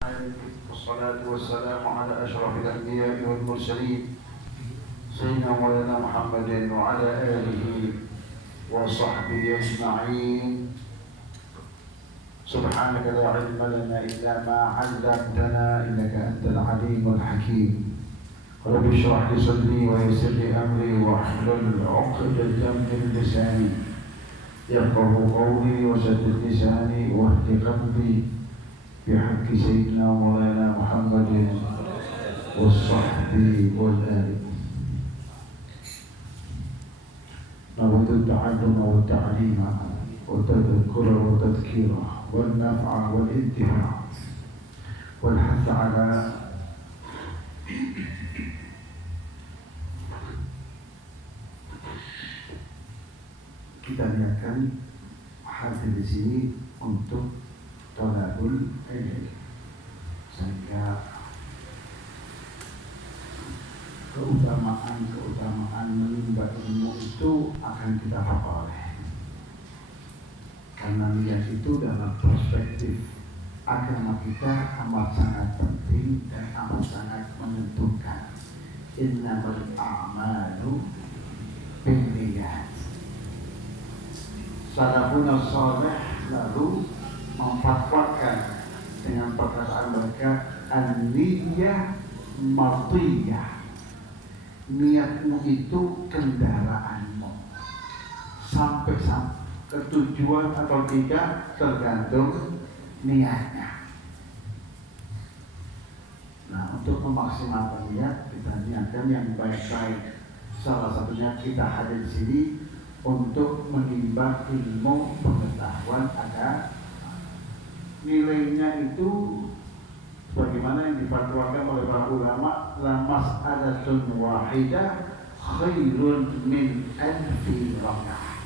والصلاة والسلام على أشرف الأنبياء والمرسلين سيدنا مولانا محمد وعلى آله وصحبه أجمعين. سبحانك لا علم لنا إلا ما علمتنا إنك أنت العليم الحكيم. رب اشرح لي صدري ويسر لي أمري واحلل عقدة من لساني يفقهوا قولي وسدد لساني واهد قلبي بحق سيدنا مولانا محمد والصحب والآل. نود التعلم والتعليم والتذكر والتذكير والنفع والانتفاع والحث على kita niatkan hadir di sini untuk thalabul ilm, sehingga keutamaan menimba ilmu itu akan kita peroleh. Karena niat itu dalam perspektif agama kita amat sangat penting dan amat sangat menentukan. Innamal a'malu binniyat. Salafun salih lalu memfatwakan dengan perkataan mereka an-niyyah mardiyah. Niatmu itu kendaraanmu. Sampai ke tujuan atau tidak tergantung niatnya. Nah, untuk memaksimalkan niat kita niatkan yang baik-baik. Salah satunya kita hadir di sini untuk menimba ilmu pengetahuan agama. Nilainya itu sebagaimana yang difatwakan oleh para ulama, la mas'alatun wahidah khairun min alfi raka'ah.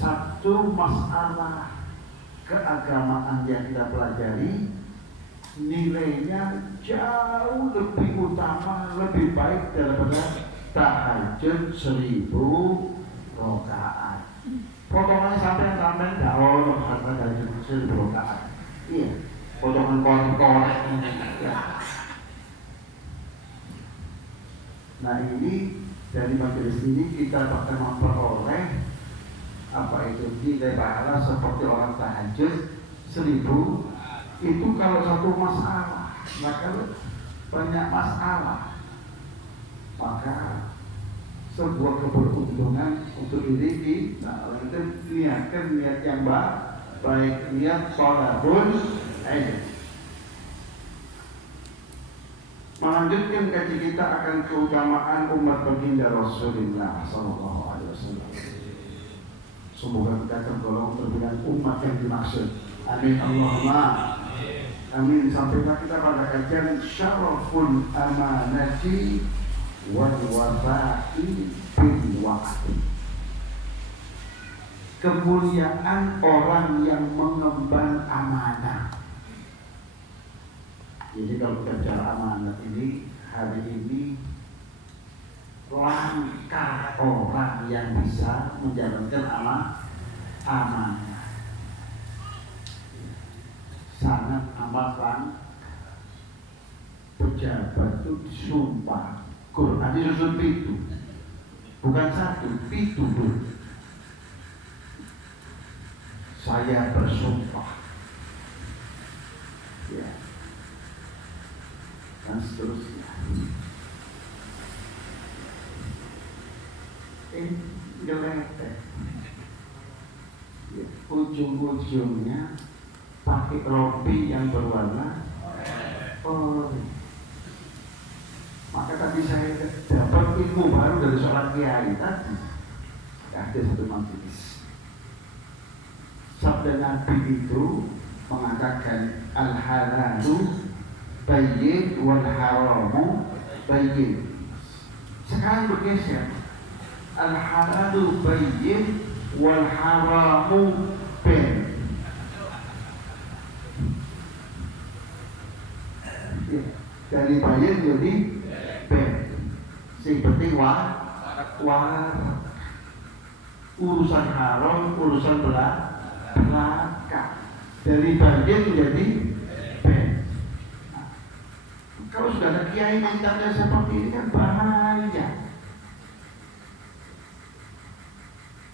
Satu masalah keagamaan yang kita pelajari nilainya jauh lebih utama, lebih baik daripada tahajud 1000 rakaat. Potongannya sampai enggak harta tahajud 1000 rakaat. Iya, potongan korek. Ya. Nah, ini dari majelis ini kita akan memperoleh apa itu nilai pahala seperti orang tahajud 1000. Itu kalau satu masalah. Nah, kalau banyak masalah, maka sebuah keberuntungan untuk diri. Nah, oleh itu niatkan niat yang baik, niat sholahul ilm. Melanjutkan kaji kita akan keutamaan umat baginda Rasulullah SAW. Semoga kita tergolong terbilang umat yang dimaksud. Amin Allahumma amin. Sampailah kita pada kajian syaraful amanati wal wafa'i bil wa'di. Kemuliaan orang yang mengemban amanah. Jadi kalau kita bicara amanah ini, hari ini langkah orang yang bisa menjalankan amanah. Sangat amat langka. Pejabat itu disumpah Quran disusun 7, bukan 1, 7 pun. Saya bersumpah, ya, dan seterusnya. Geletek, ya, ujung-ujungnya pakai rompi yang berwarna oranye. Maka tadi saya dapat ilmu baru dari seorang kiai tadi. Ada satu majelis. Sabda Nabi itu mengatakan al-halalu bayyin wal haramu bayyin. Sekarang bergeser, al-halalu bayyin wal haramu bayyin. Dari bayyin jadi sing penting urusan haram, urusan belaka. Dari bagian menjadi ben. ada kiai mentalnya seperti ini kan bahaya.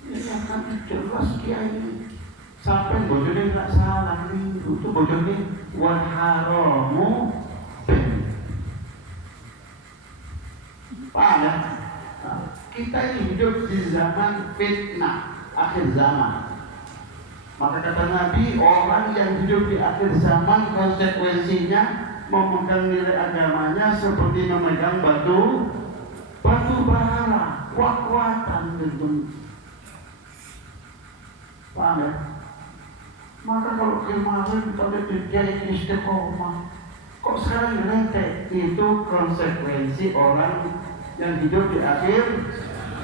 Ini akan jelas kiai ini sampai bojone nggak salah nih, itu bojone wal haramu paham ya? Nah, kita ini hidup di zaman fitnah, akhir zaman. Maka kata Nabi, orang yang hidup di akhir zaman konsekuensinya memegang nilai agamanya seperti memegang batu bara, kuat-kuatan gitu. Paham ya? Maka kalau kemarin pada dia istiqomah, kok sekarang ngelentek? Itu konsekuensi orang yang hidup di akhir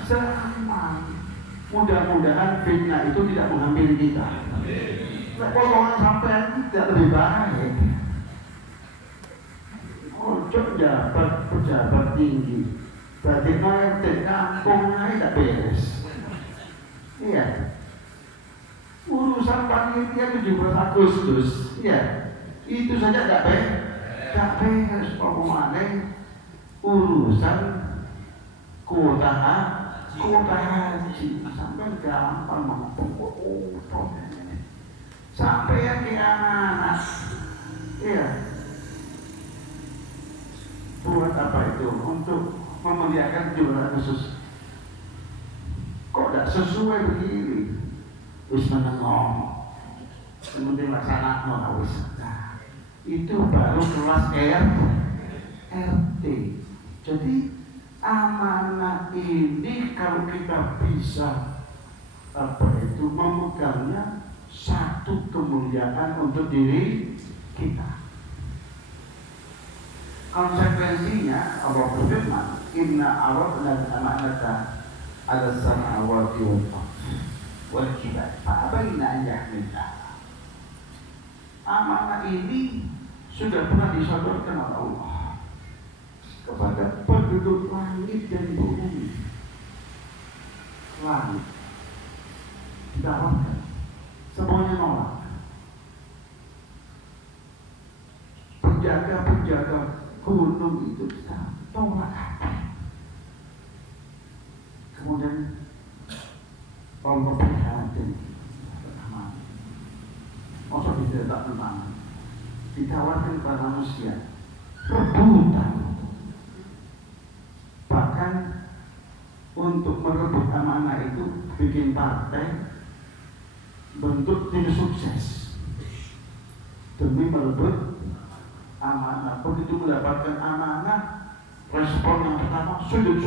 zaman. Mudah-mudahan fitnah itu tidak menghampiri kita. Potongan sampai tidak lebih baik. Ojo jabat pejabat tinggi, berarti RT kampung aja tidak beres. Iya. Urusan panitia 17 Agustus, iya. Itu saja tidak beres. Pokoknya urusan kuota haji sampai gampang mengepung sampai yang anak iya buat apa itu untuk memuliakan 17 Agustus kok tidak sesuai begini wis menengok kemudian laksanakan wis nah, itu baru kelas RT. Jadi amanah ini kalau kita bisa memegangnya satu kemuliaan untuk diri kita. Konsekuensinya Allah berfirman, Inna aradna al-amanata 'ala as-samawati wal-ardi wal-jibali fa'abaina an yahmilnaha. Amanah ini sudah pernah disodorkan oleh Allah kepada penduduk langit dan bumi. Langit ditawarkan, semuanya nolak. Penjaga gunung itu tolak. Kemudian Allah perhatian aman. Masa tidak tenang, ditawarkan kepada manusia rebutan. Bahkan untuk merebut amanah itu bikin partai bentuk tim sukses demi merebut amanah. Begitu mendapatkan amanah, respon yang pertama sujud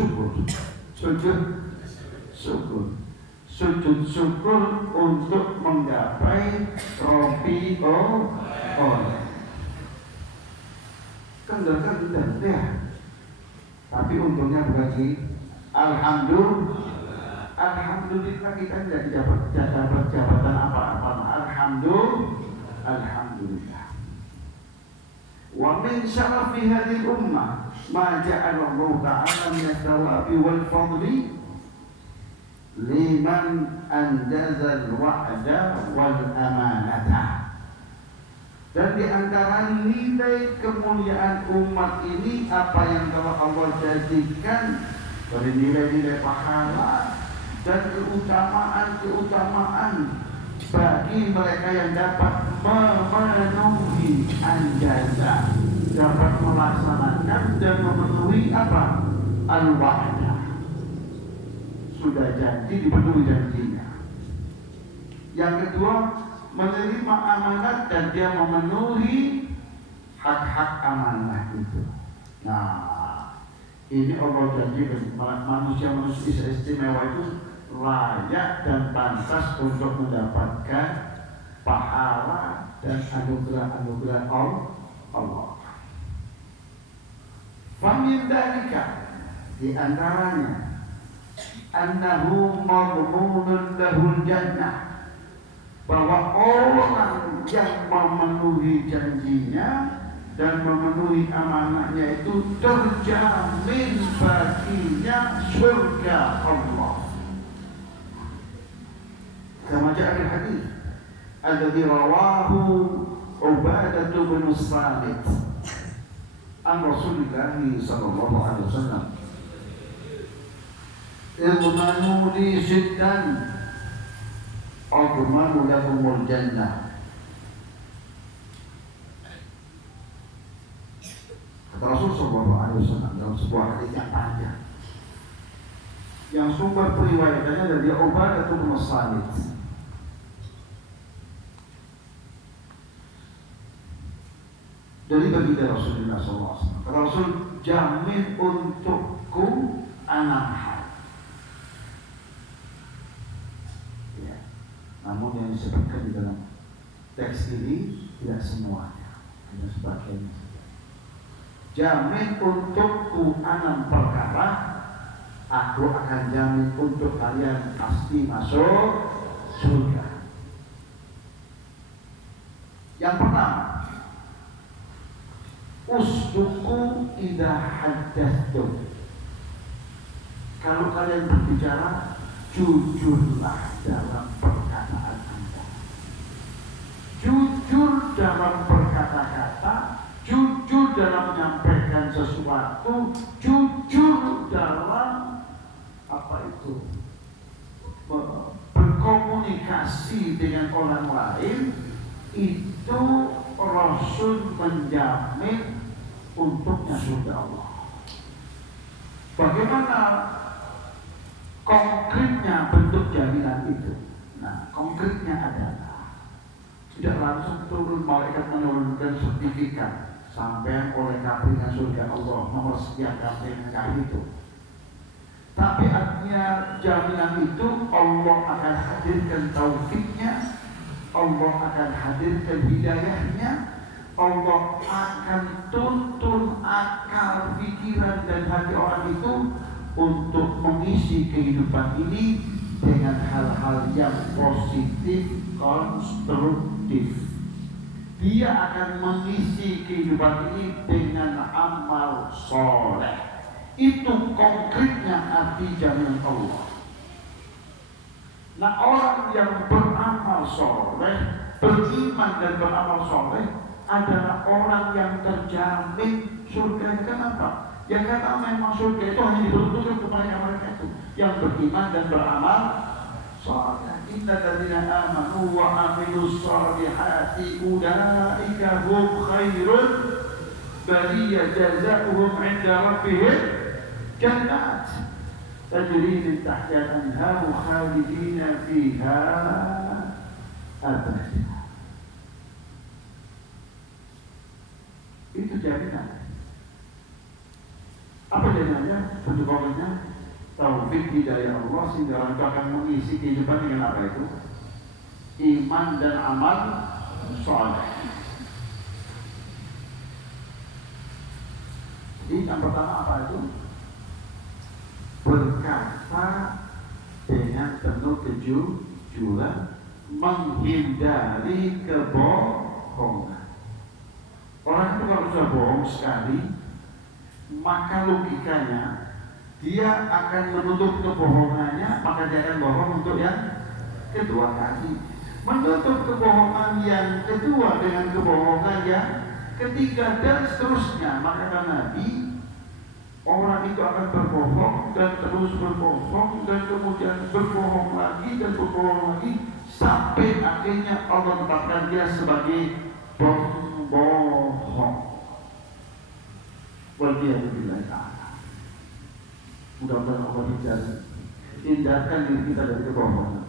syukur untuk menggapai rompi kendor ya. Tapi untungnya bagi Alhamdulillah kita tidak dapat jabatan apa-apa. Alhamdulillah. Wa min syarafi hadhihi ummah ma ja'ala Allah ta'ala min al-thawabi wal fadli liman anjaza al-wa'da wal amanata. Dan di antara nilai kemuliaan umat ini apa yang telah Allah jadikan dari nilai-nilai pahala dan keutamaan bagi mereka yang dapat memenuhi anjaza, dapat melaksanakan dan memenuhi apa? Al-wa'da. Sudah jadi dipenuhi janjinya. Yang kedua, menerima amanat dan dia memenuhi hak-hak amanah itu. Nah, ini Allah janjikan manusia istimewa itu layak dan pantas untuk mendapatkan pahala dan anugerah Allah. Famin dalika, di antaranya annahu madmunun lahul jannah, bahwa orang yang memenuhi janjinya dan memenuhi amanahnya itu terjamin baginya surga Allah. Kama ja'a fil hadits alladhi rawahu Ubadah bin Samit an Rasulullah sallallahu alaihi wasallam, "Idmanu li siddan admanu lakumul jannah." Kata Rasul sallallahu alaihi wasallam dalam sebuah hadis yang panjang, yang sumber periwayatannya dari Ubadah bin Samit. Dari baginda Rasulullah SAW. Kata Rasul, jamin untukku 6 hal. Ya. Namun yang disebutkan di dalam teks ini tidak semuanya, hanya sebagiannya saja. Jamin untukku 6 perkara, aku akan jamin untuk kalian pasti masuk surga. Yang pertama, usduku idza haddatstum. Kalau kalian berbicara, jujurlah dalam perkataan Anda. Jujur dalam berkata-kata, jujur dalam menyampaikan sesuatu, jujur dalam berkomunikasi dengan orang lain. Itu Rasul menjamin untuknya surga Allah. Bagaimana konkretnya bentuk jaminan itu? Nah, konkretnya adalah tidak langsung turun malaikat menurunkan sertifikat sampai oleh dengan surga Allah nomor sekian dengan itu. Tapi artinya jaminan itu Allah akan hadirkan taufiknya, Allah akan hadirkan hidayahnya, Allah akan tuntun akal, pikiran dan hati orang itu untuk mengisi kehidupan ini dengan hal-hal yang positif, konstruktif. Dia akan mengisi kehidupan ini dengan amal soleh. Itu konkretnya arti jaminan Allah. Nah, orang yang beramal soleh, beriman dan beramal soleh adalah orang yang terjamin surga. Kenapa? Ya karena memang surga itu hanya diperuntukkan kepada mereka itu yang beriman dan beramal soleh. Innal ladzina amanu wa amilus solihati ulaika hum khairul bariyah jazaohum 'inda rabbihim jannat tajri min tahtiha al-anhar khalidina fiha abada. Itu jaminan. Apa jaminannya? Bentuk konkretnya taufik hidayah Allah sehingga orang itu akan mengisi kehidupan dengan apa itu? Iman dan amal soleh. Jadi yang pertama apa itu? Berkata dengan penuh kejujuran, menghindari kebohongan. Orang itu kalau sudah bohong sekali, maka logikanya dia akan menutup kebohongannya, maka dia akan bohong untuk yang kedua kali. Menutup kebohongan yang kedua dengan kebohongan yang ketiga dan seterusnya. Maka kata Nabi, orang itu akan berbohong dan terus berbohong dan kemudian berbohong lagi dan berbohong lagi sampai akhirnya Allah tetapkan dia sebagai pembohong. Waliyahulillah ta'ala. Mudah-mudahan Allah hindarkan diri kita dari kebohongan.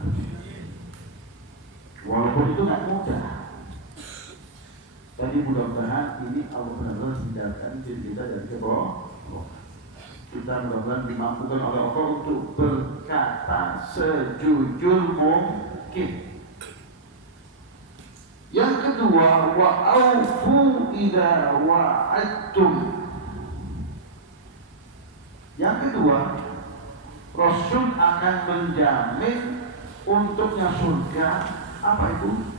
Walaupun itu nggak mudah, tapi mudah-mudahan ini Allah benar-benar hindarkan diri kita dari kebohongan. Kita mudah-mudahan dimampukan oleh Allah untuk berkata sejujur mungkin. Yang kedua, wa aufu idza wa'adtum. Yang kedua, Rasul akan menjamin untuknya surga. Apa itu?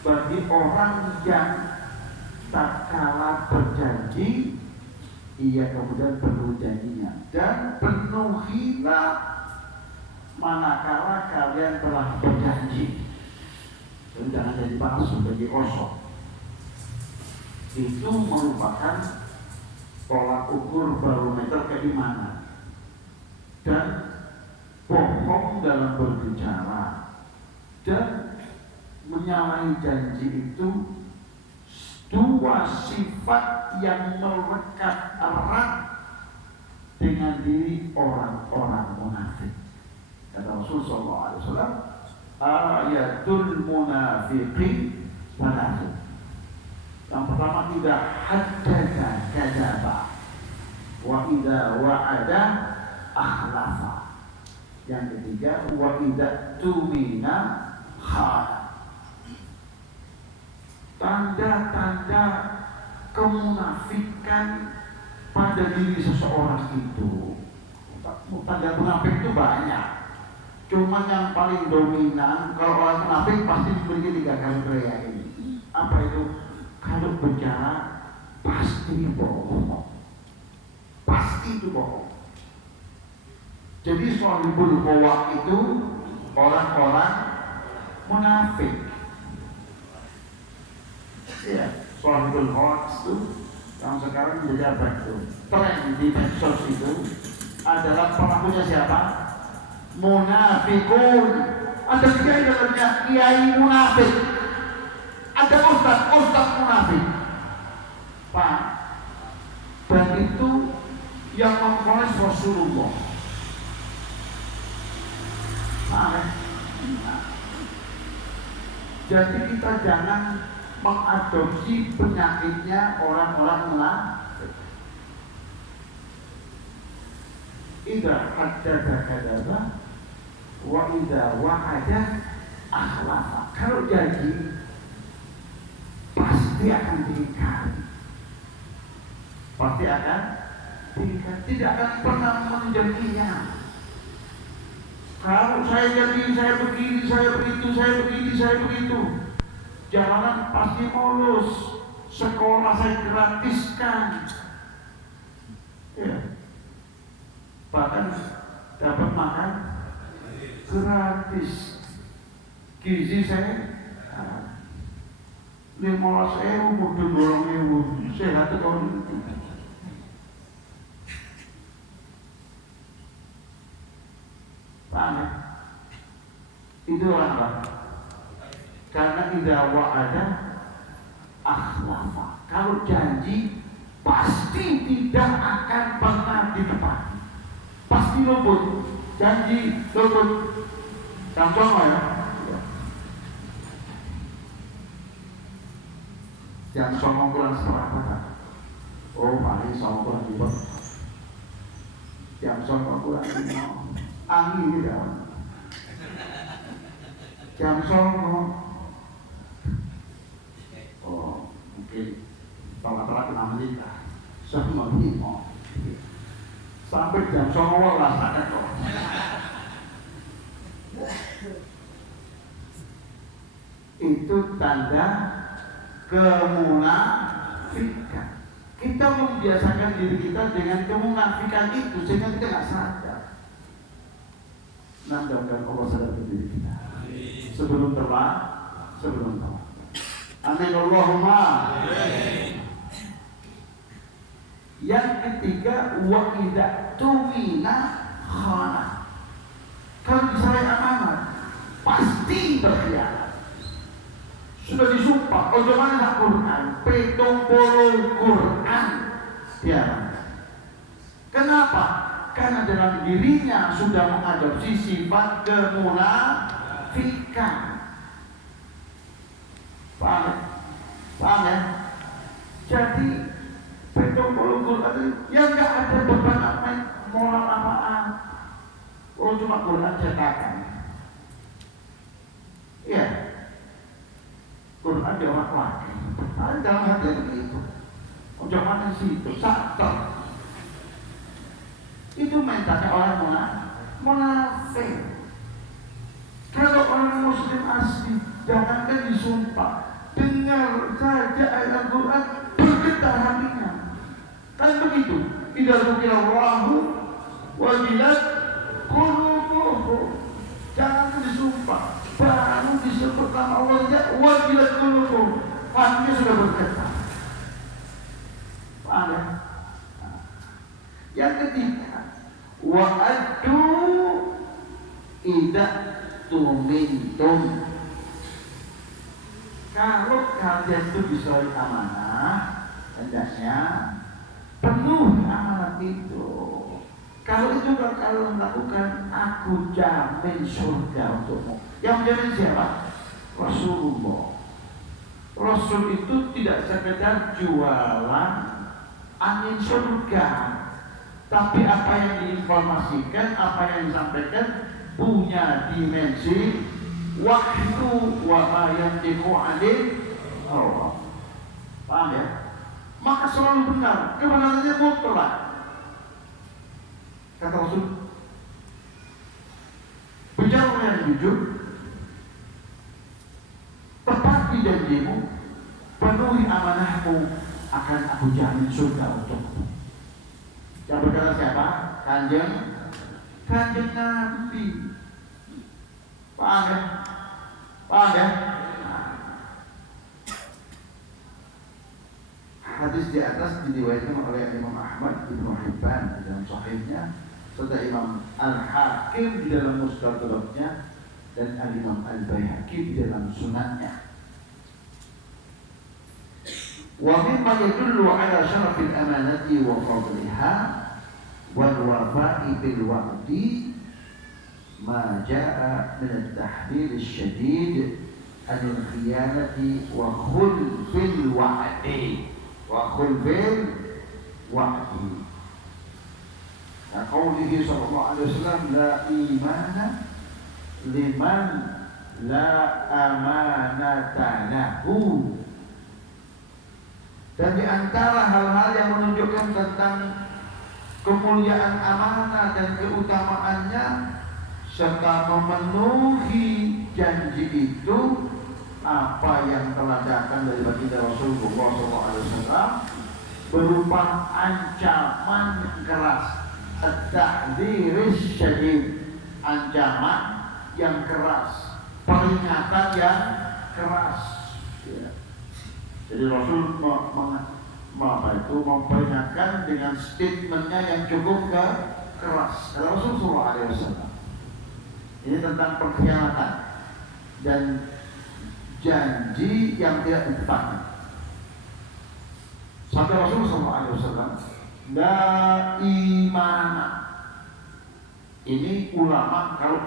Bagi orang yang tak kalah berjanji, ia kemudian penuh janjinya, dan penuhilah manakala kalian telah berjanji. Dan jangan jadi palsu, jadi kosong. Itu merupakan tolak ukur barometer keimanan. Dan bohong dalam berbicara dan menyalahi janji itu dua sifat yang melekat erat dengan diri orang-orang munafik. Kata Rasulullah SAW, ayatul munafiqin munafik. Yang pertama, tidak haddatsa kadzaba wa idza wa'ada akhlafa. Yang ketiga, wa idza tumina khana. Tanda-tanda kemunafikan pada diri seseorang itu. Tanda munafik itu banyak. Cuman yang paling dominan kalau orang munafik pasti memiliki 3 kriteria ini. Apa itu? Kalau bicara pasti bohong. Pasti itu bohong. Jadi shahibul qawah itu orang-orang munafik. Ya, shahibul hoax itu yang sekarang menjadi apa itu? Tren di medsos itu adalah pelakunya siapa? Munafikun. Ada kiai dalamnya, kiai munafik. Ada ustaz munafik. Pak, dan itu yang mengkoles Rasulullah. Jadi kita jangan mengadopsi penyakitnya orang-orang munafik. Idza haddatsa kadzaba wa idza wa'ada akhlafa. Kalau janji pasti akan diingkari. Pasti akan diingkari. Tidak akan pernah menjanjinya. Kalau saya janji saya begini, saya begitu, saya begini, saya begitu. Jalanan pasti mulus, sekolah saya gratiskan, ya. Bahkan dapat makan gratis, gizi saya 15.000, mungkin 2.000, sehat tahun itu. Paham ya? Itu orang apa? Karena idza wa'ada akhlafa. Kalau janji pasti tidak akan pernah ditepati. Pasti luput. Janji luput. Contoh ya. Jam 9.30 seberapa? Oh, paling 9.30 juga. Jam 9.30 angin ini dah. Jam 9. Oh, mungkin kalau telat 6 menit lah. 9.05 sampai jam 9 lah sadar kok. Itu tanda kemunafikan. Kita membiasakan diri kita dengan kemunafikan itu sehingga kita nggak sadar. Mudah-mudahan Allah sadar diri kita sebelum terlambat. Amin Allahumma. Yang ketiga, wa idza tumina khana. Kalau disarai amanat pasti berkhianat. Sudah disumpah, ojo mana Quran, petung puluh Quran ya. Kenapa? Karena dalam dirinya sudah mengadopsi sifat kemunafikan. Paham ya? Jadi petung puluh Quran yang nggak ada beban apa moral apaan. Oh cuma Quran cetakan. Iya. Quran jawab lagi. Ada dalam hati begitu. Jangan di situ, sakit. Itu mentalnya orang munafik. Kalau orang Muslim asli, jangankan disumpah, dengar saja ayat Al-Quran bergetar hatinya. Kan begitu. Idza dzukirallahu wajilat qulubuhum. Jangan disumpah, baru disebut nama Allah saja wajilat qulubuhum. Hatinya sudah bergetar. Paham ya? Yang ketiga, wa addu idza tumintum. Kalau kalian itu disuruh amanah, hendaknya penuh amanat itu. Kalau itu kalau melakukan, aku jamin surga untukmu. Yang menjamin siapa? Rasulullah. Rasul itu tidak sekedar jualan angin surga, tapi apa yang diinformasikan, apa yang disampaikan punya dimensi wahyu wa ma yantiqu 'anil hawa. Paham ya? Maka selalu benar, kebenarannya mutlak. Kata Rasul, bicara yang jujur, tepati janjimu, penuhi amanahmu, akan aku jamin surga untukmu. Yang berkata siapa? Kanjeng Nabi. Paham ya? Paham ya? Hadis di atas diriwayatkan oleh Imam Ahmad Ibnu Hibban dalam Sahihnya, serta Imam Al-Hakim di dalam Mustadraknya, dan Al-Imam Al-Baihaqi di dalam Sunannya. Wa mimma yadullu ala syarafil amanati wa fadliha wal wafa'i bil wa'di ma jaa min at-tahdhir asy-syadid anil khiyanati wa khulfil wa'di wa khulfil wa'di. Qaulihi sallallahu alaihi wasallam, la imana liman la amanata lahu. Dan di antara hal-hal yang menunjukkan tentang kemuliaan amanah dan keutamaannya serta memenuhi janji itu, apa yang telah datang dari baginda Rasulullah SAW berupa ancaman yang keras, at-tahdziris syadid, ancaman yang keras, peringatan yang keras. Ya. Jadi Rasul memperingatkan dengan statementnya yang cukup keras. Rasul SAW ini tentang pengkhianatan dan janji yang tidak ditepati. Sampai Rasul SAW, la imana. Ini ulama kalau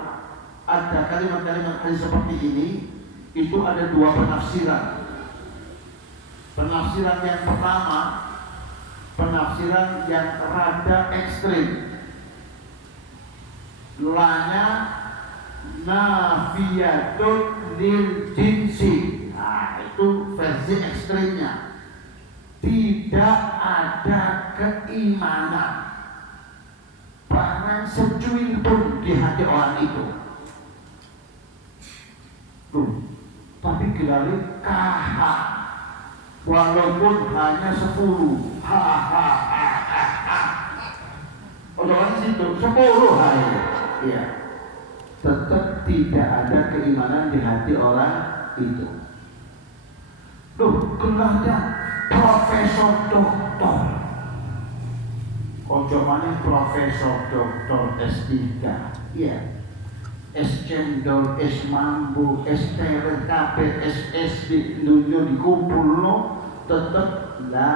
ada kalimat-kalimat hadis seperti ini, itu ada dua penafsiran. Penafsiran yang pertama, penafsiran yang rada ekstrim. Lanya nafiyatun lil jinsi. Nah, itu versi ekstrimnya. Tidak ada keimanan barang secuil pun di hati orang itu. Tapi gelarnya KH, walaupun hanya 10. Orang situ 10 hari, ya, tetap tidak ada keimanan di hati orang itu. Gelarnya profesor doktor. Kocomane profesor doktor S3, ya, S cendol, S mambu, S teler, kabeh, SS di dunia dikumpulno, tetap la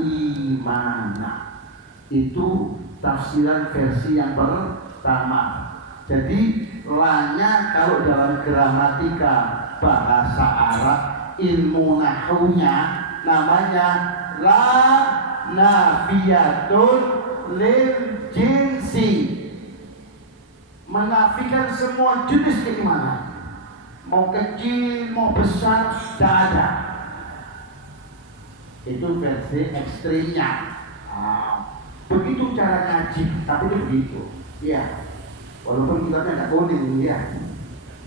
imana. Itu tafsiran versi yang pertama. Jadi lanya kalau dalam gramatika bahasa Arab, ilmu nahwunya namanya la nafiyatun lil jinsi, menafikan semua jenis keimanan, mau kecil mau besar, tidak ada. Itu versi ekstrimnya. Begitu cara ngaji, tapi itu begitu, ya. Walaupun kitabnya nggak kuning, ya,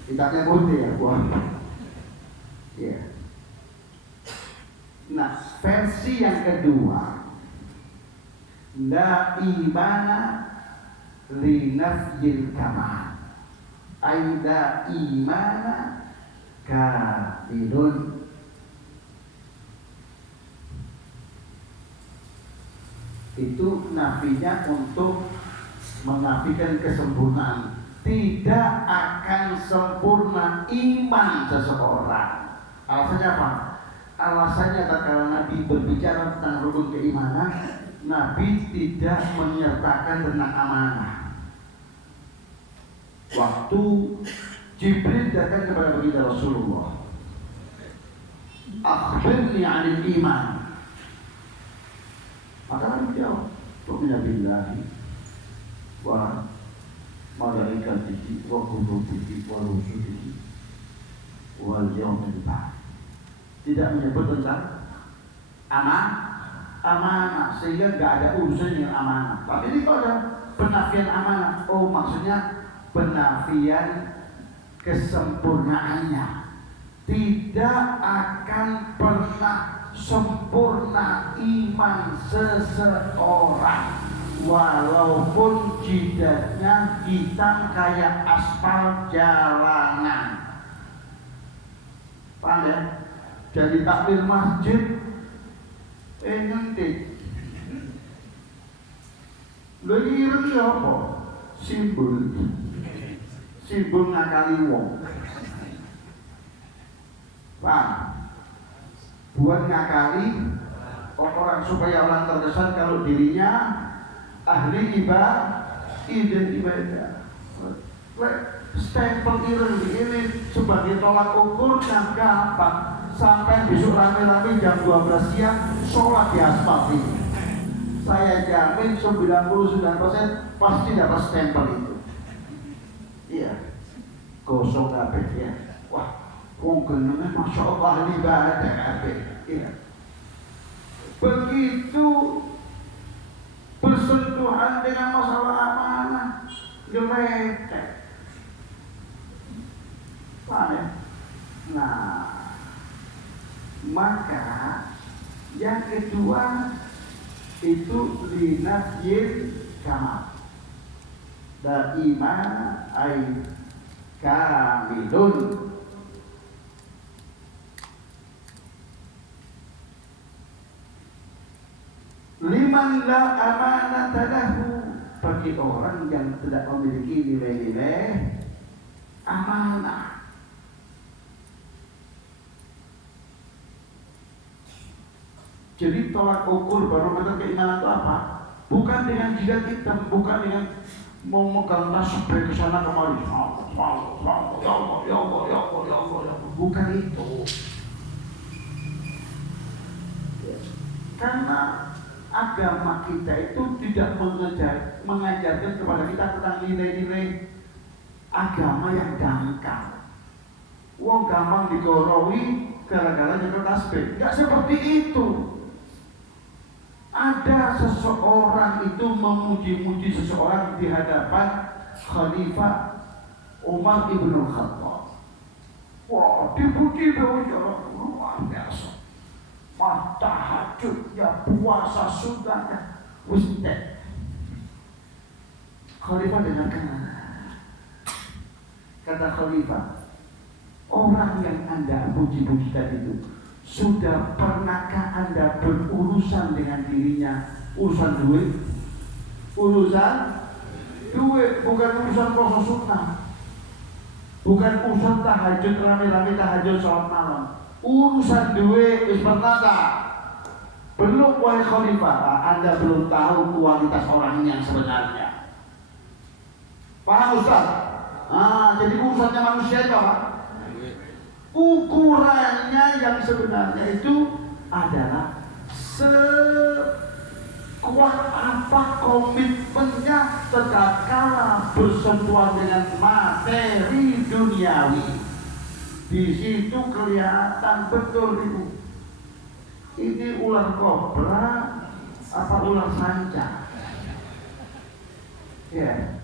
kitabnya putih ya, buat, ya. Nah, versi yang kedua, la imana li nafyil kamal, aida imana kafirun. Itu nafinya untuk menafikan kesempurnaan. Tidak akan sempurna iman seseorang. Alasannya apa? Alasannya karena Nabi berbicara tentang rukun keimanan, Nabi tidak menyertakan tentang amanah. Waktu Jibril datang kepada baginda Rasulullah, akhbirni 'anil iman. Maka Nabi jawab, tu'minu billahi wa malaikatihi wa kutubihi wa rusulihi wal yawmil ba'ts. Tidak menyebut tentang amanah, sehingga nggak ada urusan dengan amanah. Tapi ini kok ada penafian amanah. Oh, maksudnya penafian kesempurnaannya. Tidak akan pernah sempurna iman seseorang, walaupun jidatnya hitam kayak aspal jalanan. Paham ya? Jadi takbir masjid nyentik. Lha ireng ya apa? Simbol ngakali wong. Paham? Buat ngakali orang supaya orang terkesan kalau dirinya ahli ibadah. Stempel ireng ini sebagai tolak ukurnya gampang. Sampai besok rame-rame jam 12 siang sholat di aspal ini. Saya jamin 99% pasti dapat stempel itu. Iya, gosong kabeh ya. Wah, wong genenge Masya Allah ibadah kabeh. Iya. Begitu bersentuhan dengan masalah amanah, gemetek. Paham ya? Nah, maka yang kedua itu linafyin kamal. Dan iman ay kamilun. Liman la amanata lahu, bagi orang yang tidak memiliki nilai-nilai amanah. Jadi tolak ukur barometer keimanan itu apa? Bukan dengan jidat hitam, bukan dengan memegang tasbih ke sana kemari. Ya Allah. Bukan itu. Karena agama kita itu tidak mengajarkan kepada kita tentang nilai-nilai agama yang dangkal. Wong gampang digorowi gara-gara nyekel tasbih. Enggak seperti itu. Ada seseorang itu memuji-muji seseorang di hadapan Khalifah Umar ibn Khattab. Wah, dipuji luar biasa. Tahajudnya, puasa sunnahnya, ustek. Khalifah dengarkan. Kata Khalifah, orang yang Anda puji-puji tadi itu, sudah pernahkah Anda berurusan dengan dirinya? Urusan duit? Urusan duit, bukan urusan puasa sunnah. Bukan urusan tahajud, rame-rame tahajud sholat malam. Urusan duit, pernah tak? Belum, wahai Khalifah. Anda belum tahu kualitas orang yang sebenarnya. Paham Ustaz? Jadi urusannya manusia itu apa? Ukurannya yang sebenarnya itu adalah sekuat apa komitmennya tatkala bersentuhan dengan materi duniawi. Di situ kelihatan betul itu. Ini ular kobra apa ular sanca? Ya,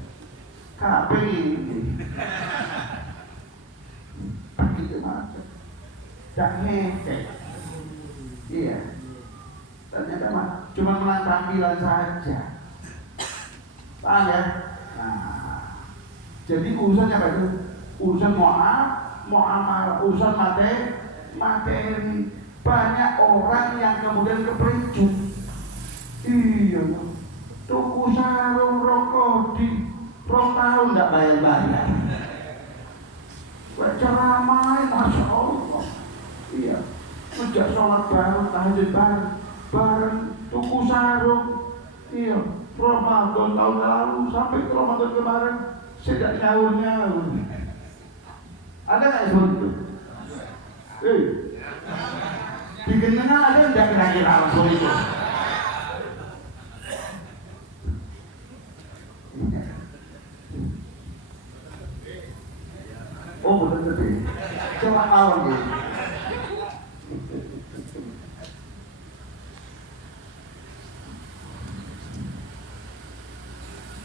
kabeh ini. Begitu macam. Tak ngefek. Iya. Ternyata mah cuma tampilan saja. Paham ya? Nah, jadi urusannya apa itu? Urusan muamalah, urusan materi. Banyak orang yang kemudian keperincut. Iya, tuku sarung rokok di 2 tahun nggak bayar-bayar. Ceramain, Masya Allah. Iya, sejak sholat bareng, tahajud bareng, tuku sarung. Iya, Ramadan tahun lalu sampai ke Ramadan kemarin sejak nyaur-nyaur. Ada nggak seperti itu? Di Genengan ada nggak kira-kira seperti itu? Oh betul betul. Coba awal dia.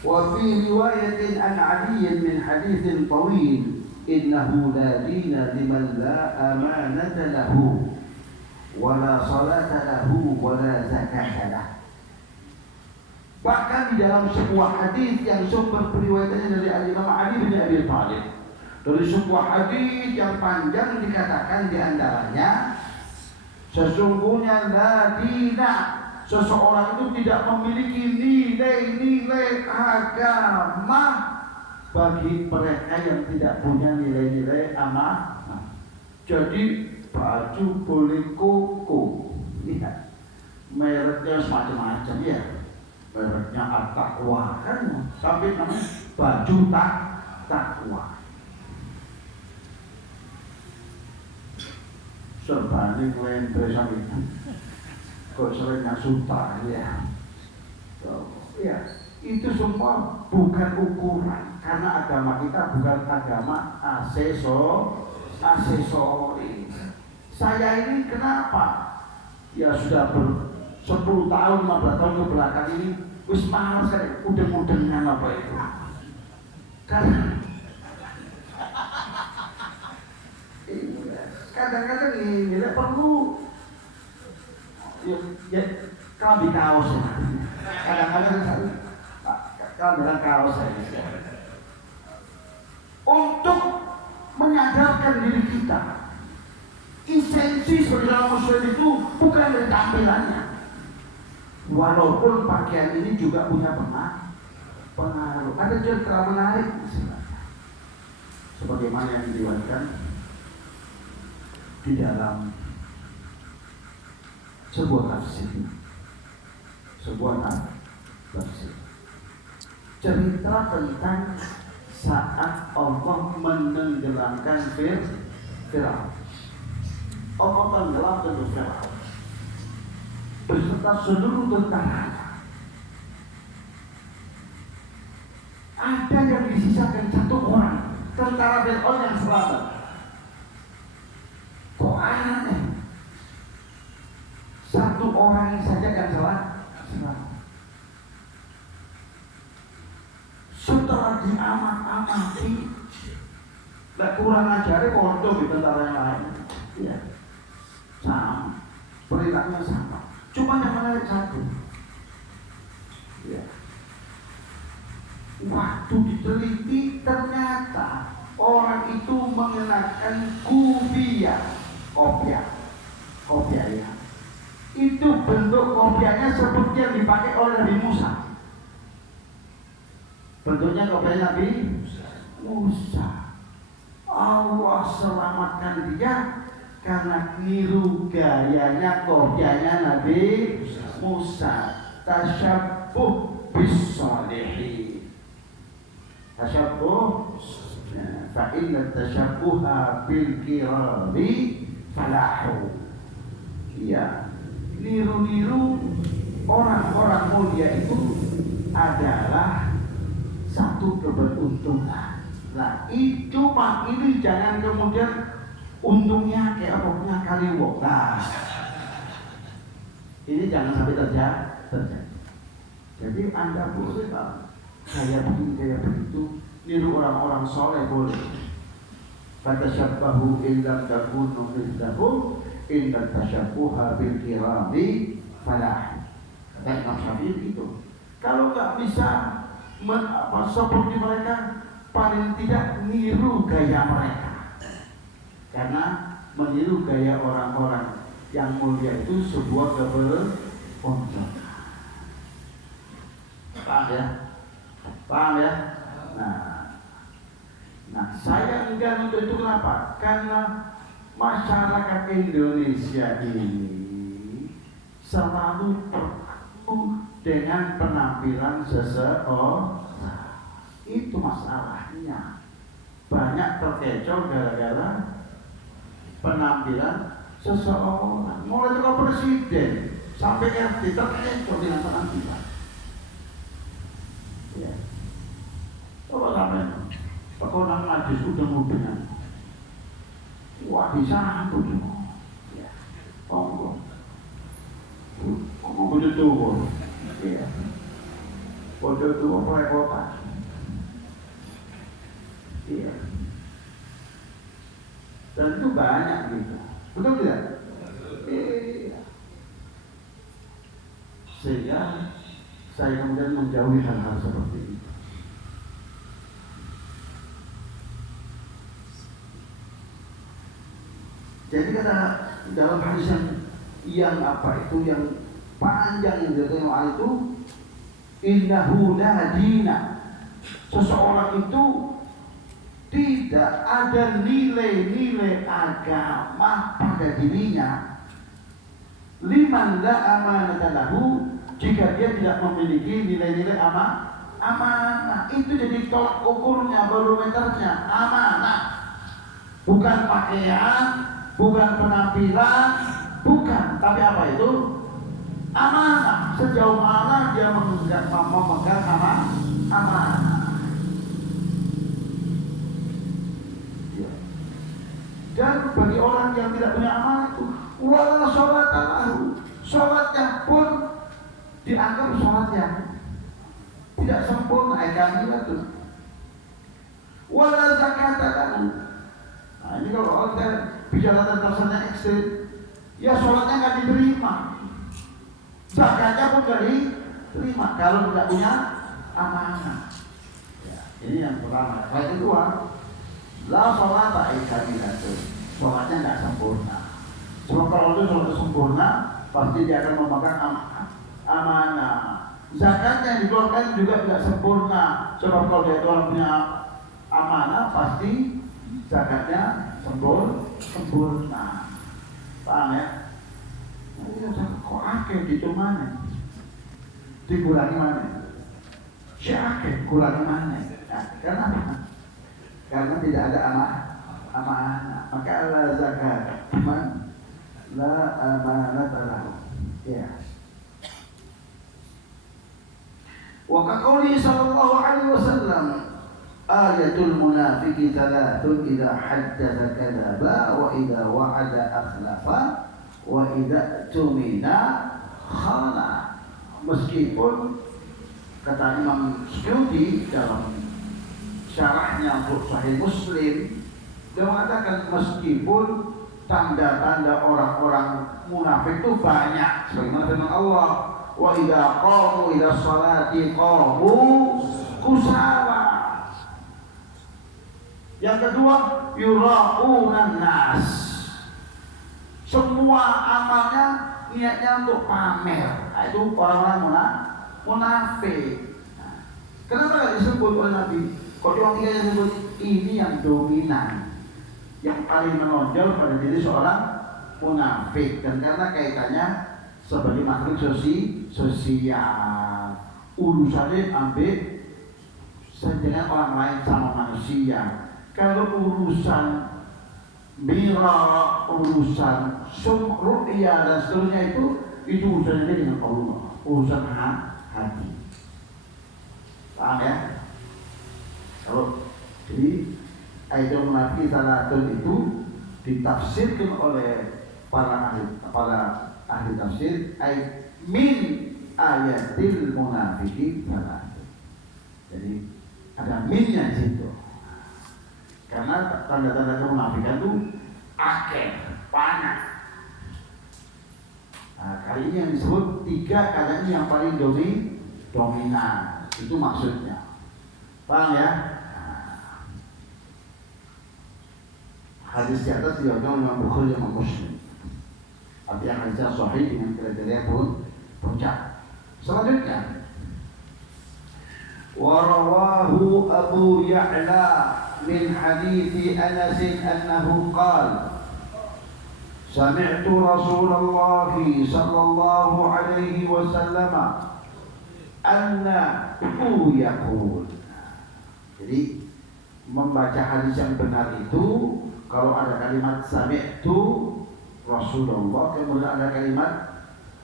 وفي رواية عن علي من حديث طويل إنه لا دين لمن لا أمانة له ولا صلاة له ولا زكاة له. Bahkan di dalam sebuah hadis yang sumber periwayatannya dari Imam Ali bin Abi Thalib, dari sebuah hadis yang panjang dikatakan di antaranya, sesungguhnya la dina, seseorang itu tidak memiliki nilai-nilai agama bagi mereka yang tidak punya nilai-nilai amanah. Jadi baju boleh koko, lihat mereknya semacam-macam ya, mereknya At-Taqwa kan, sampai namanya baju takwa. Serbani lembre sampai kok seringnya suta ya. Ya, itu semua bukan ukuran, karena agama kita bukan agama aksesori. Saya ini kenapa? Ya sudah 10 tahun, 15 tahun ke belakang ini wis mahal sekali, udeng-udengan apa itu. Karena kadang-kadang ini perlu ya kami kaos ya. Kadang-kadang kami kaos saja untuk menyadarkan diri kita. Esensi seorang muslim itu bukan dari tampilannya, walaupun pakaian ini juga punya pengaruh. Ada cerita menarik sebagaimana yang diriwayatkan di dalam sebuah tafsir, cerita tentang saat Allah menenggelamkan Firaun. Allah tenggelamkan Firaun beserta seluruh tentaranya. Ada yang disisakan 1 orang tentara Firaun yang selamat. Kok aneh? 1 orang saja yang selamat. Setelah diamat-amati, tidak kurang ajar kondom di tentara yang lain. Ya, sama, perilakunya sama. Cuma yang menarik 1. Ya. Waktu diteliti ternyata orang itu mengenakan kopiah ya. Itu bentuk kopiahnya seperti yang dipakai oleh Nabi Musa. Bentuknya kopiah Nabi Musa. Allah selamatkan dia karena niru gayanya kopiahnya Nabi Musa. Tasyabbuh bis-shalihin. Tasyabbuh fa inna tasyabbuha bil kirami falahu. Iya, niru-niru orang-orang mulia itu adalah satu keberuntungan. Nah, cuma ini jangan kemudian untungnya kayak roknya kali wong. Nah, ini jangan sampai terjadi. Jadi Anda boleh kayak begini kayak begitu, niru orang-orang soleh boleh. Fatashabbahu in lam takunu mithlahum inna tashabbuha bil kirami falah. Kata Imam Syafi'i itu. Kalau nggak bisa seperti mereka, paling tidak niru gaya mereka. Karena meniru gaya orang-orang yang mulia itu sebuah keberuntungan. Paham ya? Nah, saya enggan untuk itu kenapa? Karena masyarakat Indonesia ini selalu penuh dengan penampilan seseorang. Itu masalahnya. Banyak terkecoh gara-gara penampilan seseorang. Mulai dari presiden sampai RT terkecoh dengan penampilan. Ya. Coba ramen. Pekonang majlis udah-udahan. Wah, disambut semua. Ya. Ngomong bodoh tua. Iya. Bodoh tua pelekotan. Iya. Dan itu banyak gitu. Betul tidak? Iya. Sehingga saya kemudian menjauhi hal-hal seperti itu. Jadi kata dalam hadis yang panjang yang dikatakan itu, innahu la dina. Seseorang itu tidak ada nilai-nilai agama pada dirinya. Liman la amanata lahu, jika dia tidak memiliki nilai-nilai amanah. Itu jadi tolak ukurnya, barometernya amanah. Bukan pakaian, bukan penampilan, bukan, tapi apa itu? Amanah. Sejauh mana dia memegang amanah. Ya. Dan bagi orang yang tidak punya amanah itu, wala sholat lahu, sholatnya pun dianggap sholat yang tidak sempurna, itu. Wala zakat lahu. Nah, ini kalau kita bicara tentang sholatnya ekstrim, ya sholatnya nggak diterima, zakatnya pun nggak diterima kalau tidak punya amanah. Ya, ini yang pertama. Yang kedua, la sholat itu, sholatnya nggak sempurna. Sebab kalau itu sholat sempurna, pasti dia akan memakan amanah. Zakatnya yang dikeluarkan juga tidak sempurna. Sebab kalau dia punya amanah, pasti zakatnya sempurna. Paham ya? Kok akeh gitu mana? Dikurangi mana? Si akeh kurangi mana? Nah, karena apa? Karena tidak ada amanah. Maka la zakat, la amanata lahu. Ya. Wa kaqouli sallallahu alaihi wasallam, ayatul munafiqi thalathun idza haddatsa kadzaba wa idza wa'ada akhlafa wa idza tumina khana. Meskipun kata Imam Suyuti dalam syarahnya untuk Sahih Muslim, dia mengatakan meskipun tanda-tanda orang-orang munafik itu banyak, sebagaimana firman Allah, wa idza qamu ila sholati qamu kusala. Yang kedua, yura'unan nas. Semua amalnya niatnya untuk pamer. Nah, itu orang-orang munafik. Nah, kenapa tidak disebut oleh Nabi? Kalau orang tiga yang disebut ini yang dominan, yang paling menonjol pada diri seorang munafik. Dan karena kaitannya sebagai makhluk sosial, urusannya ambil dengan orang lain sama manusia. Kalau urusan mira, urusan ru'ya dan seterusnya itu urusannya dengan Allah, urusan hati. Paham ya? Kalau jadi ayatul munafik salatun itu ditafsirkan oleh para ahli tafsir min ayatil munafiqin salatun. Jadi ada minnya di situ. Karena tanda-tanda kemunafikan itu akeh, banyak. Nah, kali ini yang disebut tiga, kali ini yang paling dominan. Itu maksudnya. Paham ya? Nah, hadis di atas diriwayatkan oleh Imam Bukhari dan Muslim. Artinya hadisnya sahih dengan kriteria pun puncak. Selanjutnya, Warawahu Abu Ya'la min hadithi Anas annahu qala sami'tu Rasulullah sallallahu alaihi wasallam annahu yaqul. Jadi membaca hadis yang benar itu kalau ada kalimat sami'tu Rasulullah kemudian ada kalimat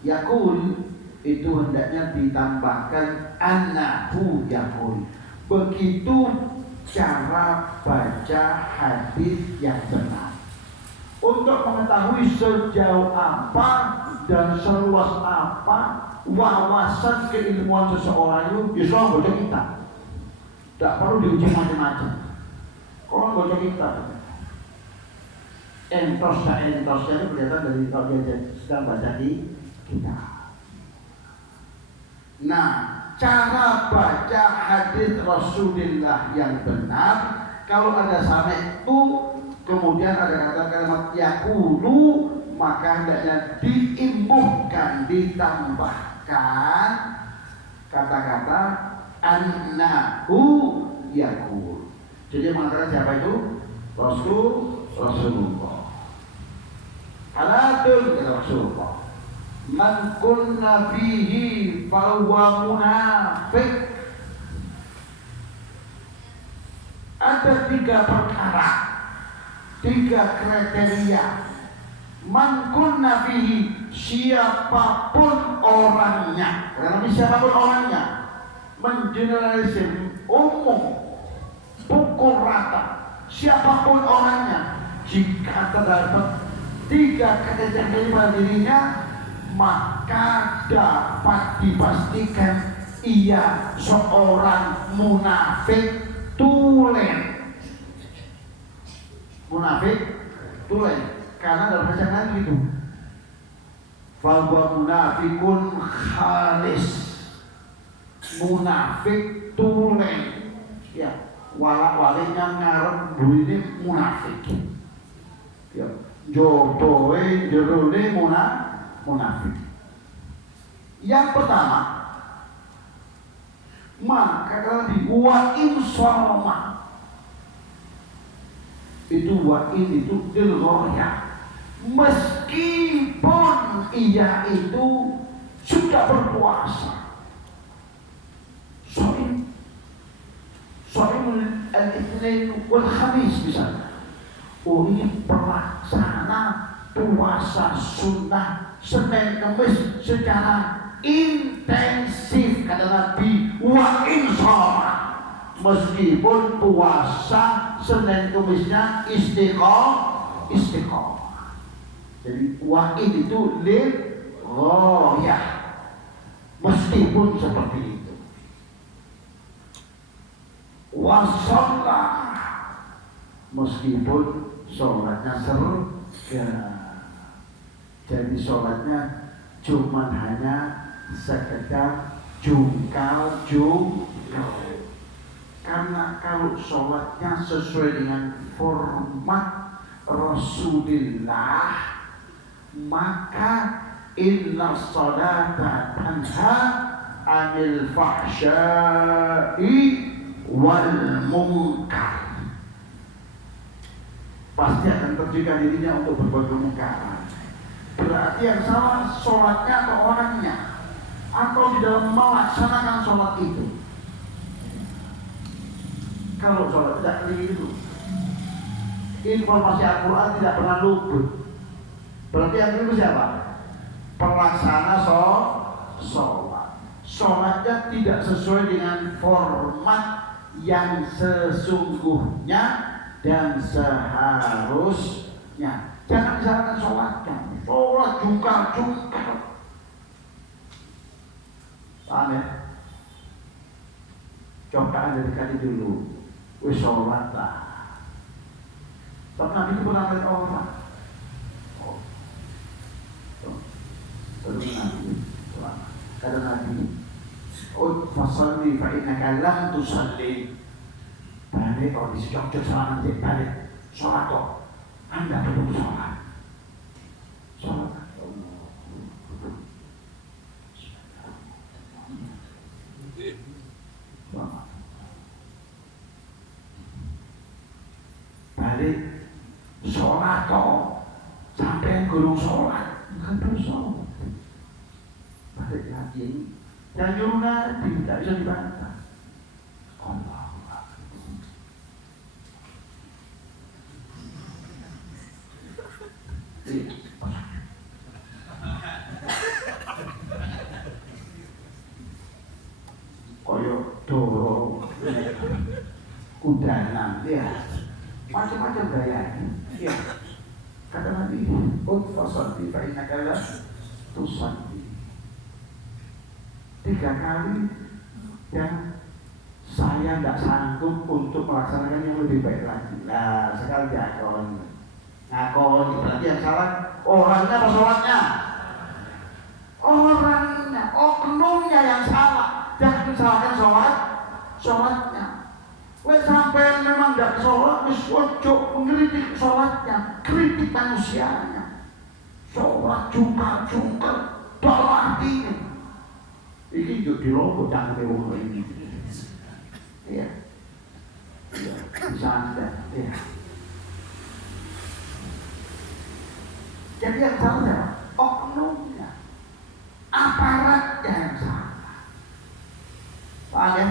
yaqul itu hendaknya ditambahkan annahu yaqul. Begitu cara baca hadis yang benar. Untuk mengetahui sejauh apa dan seluas apa wawasan keilmuan seseorang itu bisa baca kitab. Tidak perlu diuji macam-macam. Kalau baca kitab entosnya itu kelihatan dari kalau dia sedang baca di kitab. Nah, cara baca hadis Rasulullah yang benar kalau ada sami'tu kemudian ada kata-kata yaqulu maka hendaknya diimbuhkan, ditambahkan kata-kata annahu yaqul. Jadi mengatakan siapa itu? Rasulullah. Alatun kata Rasulullah. Man kunna fihi fahuwa munafiq. Ada 3 perkara, 3 kriteria. Man kunna fihi, siapapun orangnya. Karena siapapun orangnya mengeneralisir, umum, pukul rata. Siapapun orangnya, jika terdapat 3 kriteria pada dirinya, maka dapat dipastikan ia seorang munafik tulen. Munafik tulen. Karena dalam bahasa kan gitu. Fahuwa munafikun khalis. Munafik tulen. Ya, walak-walinya ngarep ini munafik. Ya, jodohe jerone munafik. Yang pertama, maka tadi wa in sholoma itu wa in itu dilgoya, meskipun ia itu sudah berpuasa. Soim al-Itsnin wal Khamis misalnya. Oh ini pelaksana puasa sunnah Senin Kamis secara intensif kata Nabi wa inshoma, meskipun puasa Senin Kamisnya istiqomah. Jadi wa in itu lil ghayah, meskipun seperti itu. Wa sholat, meskipun sholatnya jadi sholatnya cuman hanya sekedar jungkal. Karena kalau sholatnya sesuai dengan format Rasulullah, maka inna sholata tanha anil fahsya'i wal munkar. Pasti akan terjaga dirinya untuk berbuat kemungkaran. Berarti yang salah sholatnya atau orangnya, atau di dalam melaksanakan sholat itu. Kalau sholat tidak keliru, informasi Al-Quran tidak pernah luput. Berarti yang keliru siapa? Pelaksana sholat. Sholatnya tidak sesuai dengan format yang sesungguhnya dan seharusnya. Jangan disalahkan sholatnya. Sholat jungkal. Paham ya? Coba anda dekati dulu. Wis sholat lah. Tapi Nabi itu pernah lihat orang. Baru Nabi. Kata Nabi, fasalli fa innaka lam tusalli. Balik kalau disejok-jok salah nanti balik. Sholat kok. Anda belum sholat. Sholat. Wow. haji ini yang nyuruh Nabi, tidak bisa dibantah. Allah. Koyo doro kudanan ya macam-macam gaya ya kata Nabi fasal fa innaka la tusalli 3 kali yang saya tidak sanggup untuk melaksanakan yang lebih baik lagi. Nah sekali ngakon berarti yang salah orangnya apa sholatnya? Orangnya, oknumnya yang salah. Jangan salahkan sholatnya. Wes sampai memang tidak sholat, wes ojo mengkritik sholatnya, kritik manusianya. Sholat juga, dalam artinya. Ini juga dilogo jangan dilogo ini. Iya, bisa anda. Iya. Jadi yang salah oknumnya, aparatnya yang salah. Paham ya?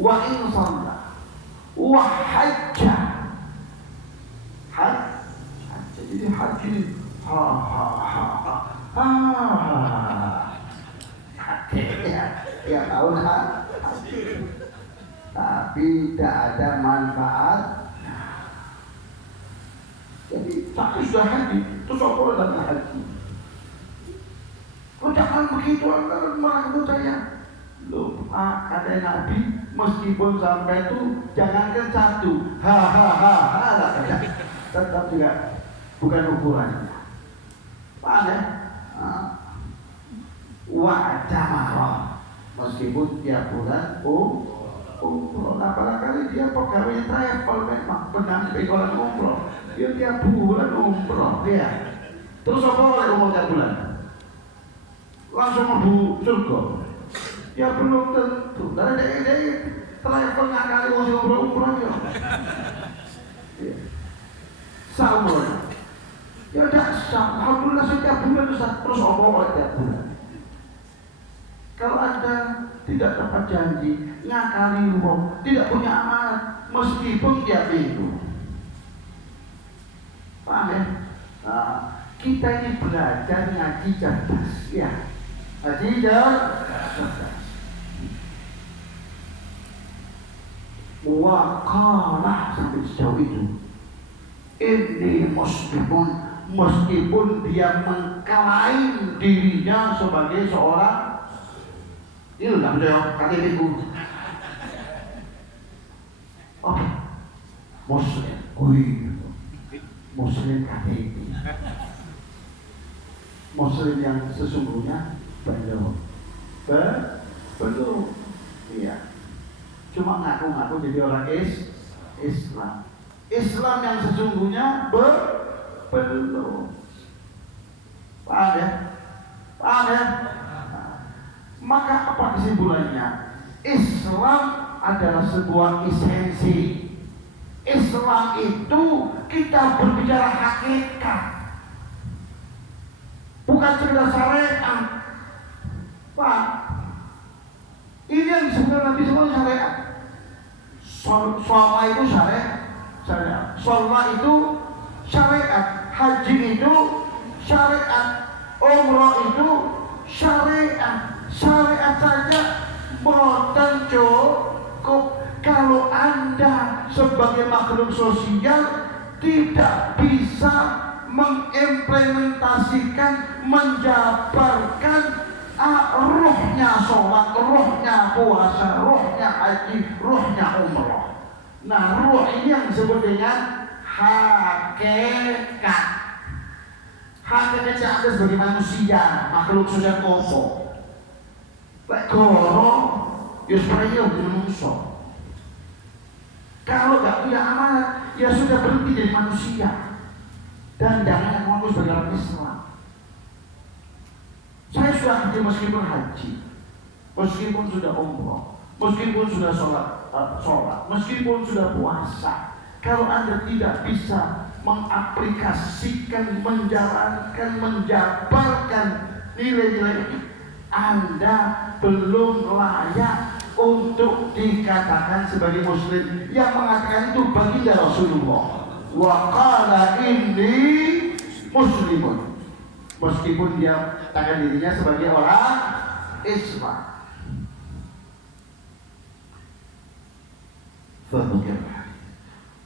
Wa in shalla wa hajja. Jadi haji ya tahu tapi tidak ada manfaat. Jadi saya sudah haji, terus apa datang haji? Oh jangan begitu, malah saya. Loh, kata Nabi, meskipun sampai itu jangankan 1, lah tetap juga bukan ukurannya. Paham ya? Wa'ajamarah, meskipun tiap bulan umroh. Nah, barangkali dia pegawai travel memang benar pegolan umroh. Dia tiap bulan umroh, ya. Terus apa oleh umroh tiap bulan? Langsung mau surga. Ya belum tentu. Karena dia travel ngakali umroh ya. Sama. Ya udah sah. Alhamdulillah setiap bulan terus apa oleh tiap bulan. Kalau Anda tidak dapat janji, ngakali uang, tidak punya amanat, meskipun tiap minggu. Paham ya? Nah, kita ini belajar ngaji cerdas, ya. Ngaji cerdas. Wakalah sampai sejauh itu. Ini meskipun dia mengklaim dirinya sebagai seorang ini lah beliau KTP ku. Oh, Muslim, Muslim KTP. Muslim yang sesungguhnya belum. Iya. Cuma ngaku-ngaku jadi orang Islam. Islam yang sesungguhnya belum. Paham ya? Paham ya? Maka apa kesimpulannya? Islam adalah sebuah esensi. Islam itu kita berbicara hakikat, bukan sekedar syariat. Pak, ini yang disebut Nabi semua syariat. Sholat itu syariat. Sholat itu syariat. Haji itu syariat. Umrah itu syariat. Syariat saja boten cukup kalau Anda sebagai makhluk sosial tidak bisa mengimplementasikan, menjabarkan ruhnya sholat, ruhnya puasa, ruhnya haji, ruhnya umrah. Nah, ruh ini yang disebut dengan hakikat. Hakikatnya Anda sebagai manusia, makhluk sosial kokoh. Goro, ya supaya menungso. Kalau nggak punya amanat, ya sudah berhenti jadi manusia dan jangan mengaku sebagai orang Islam. Saya sudah haji meskipun haji, meskipun sudah umroh, meskipun sudah sholat, meskipun sudah puasa. Kalau Anda tidak bisa mengaplikasikan, menjalankan, menjabarkan nilai-nilai ini, Anda belum layak untuk dikatakan sebagai muslim. Yang mengatakan itu baginda Rasulullah. Wa qala inni muslimun. Meskipun dia katakan dirinya sebagai orang Islam.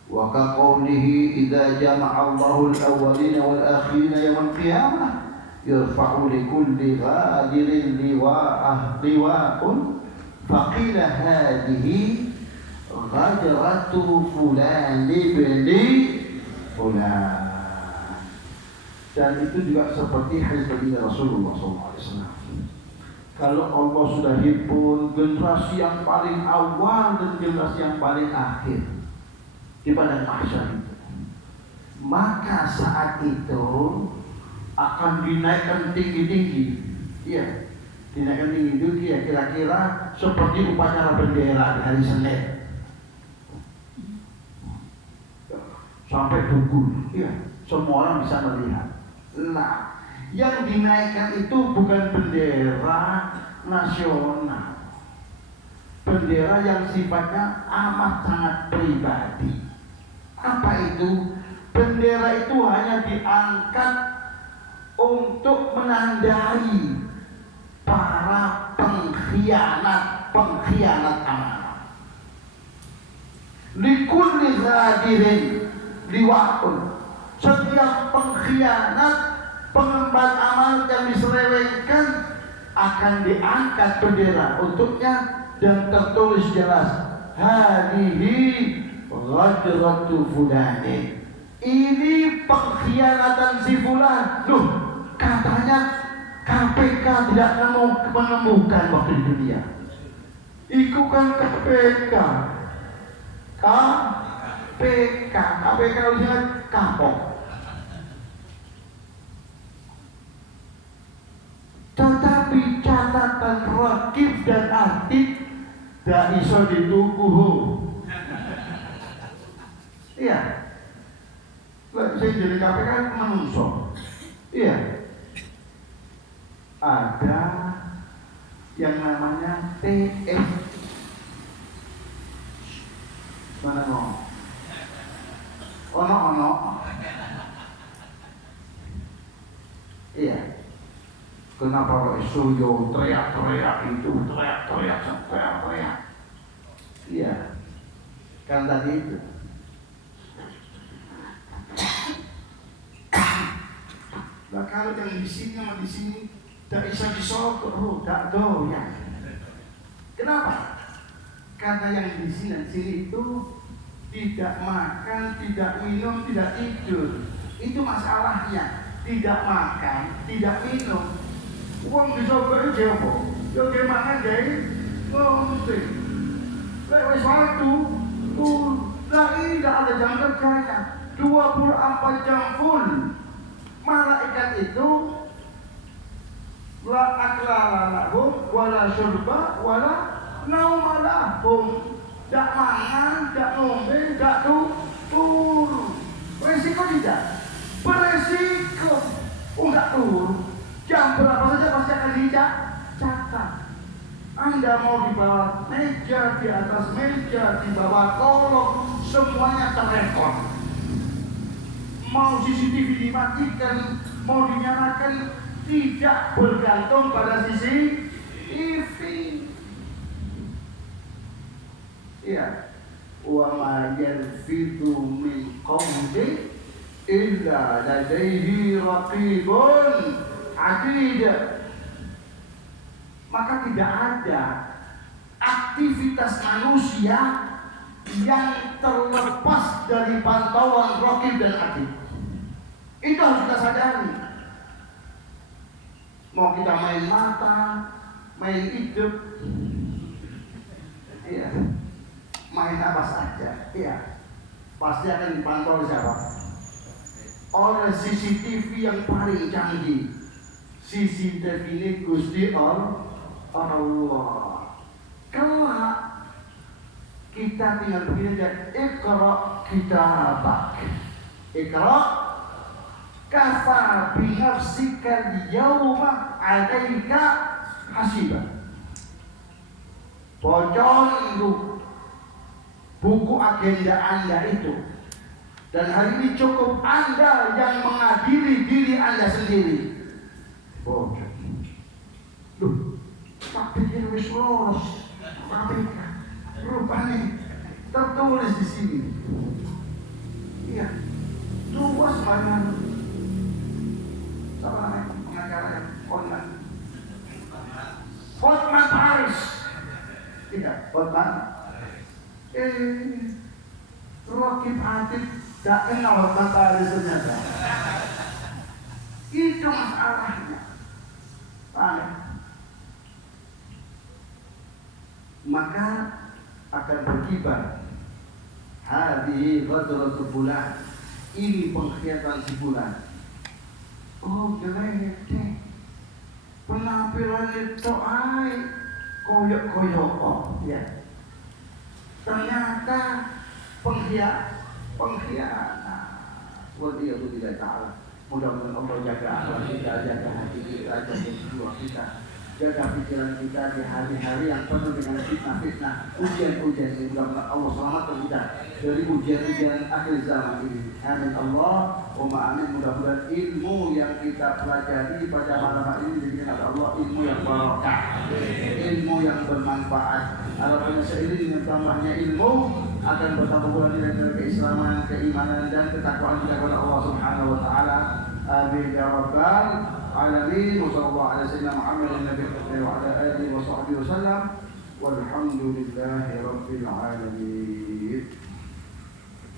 Wa kaqawlihi idza jama'a Allahu al-awwalina wal akhirina yawm al-qiyamah yarfa'u li kulli ghadirin liwa'un faqila hadhihi ghadratu fulan ibni fulan. Dan itu juga seperti hadis baginda Rasulullah SAW. Kalau Allah sudah himpun generasi yang paling awal dan generasi yang paling akhir di padang mahsyar itu, maka saat itu akan dinaikkan tinggi-tinggi. Iya, dinaikkan tinggi-tinggi ya, kira-kira seperti upacara bendera di hari Senin sampai dugun. Iya, semua orang bisa melihat. Nah, yang dinaikkan itu bukan bendera nasional, bendera yang sifatnya amat sangat pribadi. Apa itu? Bendera itu hanya diangkat untuk menandai para pengkhianat amanah. Likulli ghadirin liwa'un. Setiap pengkhianat, pengemban amanat yang diselewengkan akan diangkat bendera untuknya dan tertulis jelas hadihi ghadratu fulani. Ini pengkhianatan si fulan. Loh, katanya KPK tidak menemukan waktu di dunia. Itu kan KPK. KPK usia kapok. Tetapi catatan rakib dan atid tidak bisa ditubuh. Iya. Saya jadi KPK menungso. Iya. Ada yang namanya TF. Mana ngomong? Ono. Iya. Kenapa Pak Suyo teriak-teriak itu, teriak-teriak. Iya. Kan tadi itu. Nah, kalau yang di sini sama di sini tidak bisa disokok, tidak doyan. Kenapa? Karena yang di sini dan sini itu tidak makan, tidak minum, tidak tidur. Itu masalahnya. Tidak makan, tidak minum. Uang disokok itu apa? Ya gimana guys? Nanti. Lewat waktu, ini tidak ada jam kerjanya. 24 jam full. Malaikat itu la akla lahum wala syurba wala nauma lahum. Tak makan, tak ngombe, tak turun. Beresiko tidak? Beresiko. Enggak turun. Jam berapa saja pasti akan dicatat. Anda mau di bawah meja, di atas meja, di bawah kolong, semuanya terekam. Mau CCTV dimatikan, mau dinyalakan, tidak bergantung pada CCTV. Ya, wa ma yalfidu min qawli illa ladaihi raqibun atid. Maka tidak ada aktivitas manusia yang terlepas dari pantauan raqib dan atid. Itu harus kita sadari. Mau kita main mata, main hidup, iya, main apa saja, iya, pasti akan dipantau oleh siapa? Oleh CCTV yang paling canggih. CCTV ini Gusti Allah. Kelak kita tinggal begini aja. Iqra kitabak. Iqra kafa binafsika yawma alaika hasiban. Bocor itu buku agenda Anda itu. Dan hari ini cukup Anda yang mengadili diri Anda sendiri. Bocor. Loh, tak pikir wis lolos. KPK. Rupanya tertulis di sini. Iya. Luas banget. Siapa namanya pengacaranya? Hotman Paris. Tidak, Hotman. Rakib Atib tak kenal Hotman Paris ternyata. Itu masalahnya. Aneh. Maka akan berkibar. Hadhihi ghadratul bulan. Ini pengkhianatan si bulan. Oh, jelek deh. Penampilan itu koyok-koyok, ya. Ternyata pengkhianat. Wallahu tidak taala. Mudah-mudahan Allah jaga akal kita, jaga hati kita, jaga jiwa kita, jaga pikiran kita di hari-hari yang penuh dengan fitnah-fitnah, ujian-ujian ini. Mudah-mudahan Allah selamatkan kita dari ujian-ujian akhir zaman ini. Amin Allah. Amin. Mudah-mudahan ilmu yang kita pelajari pada malam ini dijadikan oleh Allah ilmu yang barokah, ilmu yang bermanfaat. Harapannya seiring dengan tambahnya ilmu akan bertambah pula nilai-nilai keislaman, keimanan dan ketakwaan kita kepada Allah Subhanahu wa taala. Amin ya rabbal alamin. Wassallallahu ala sayyidina Muhammadin nabiyyi wa ala alihi wa sahbihi wasallam. Walhamdulillahi rabbil alamin.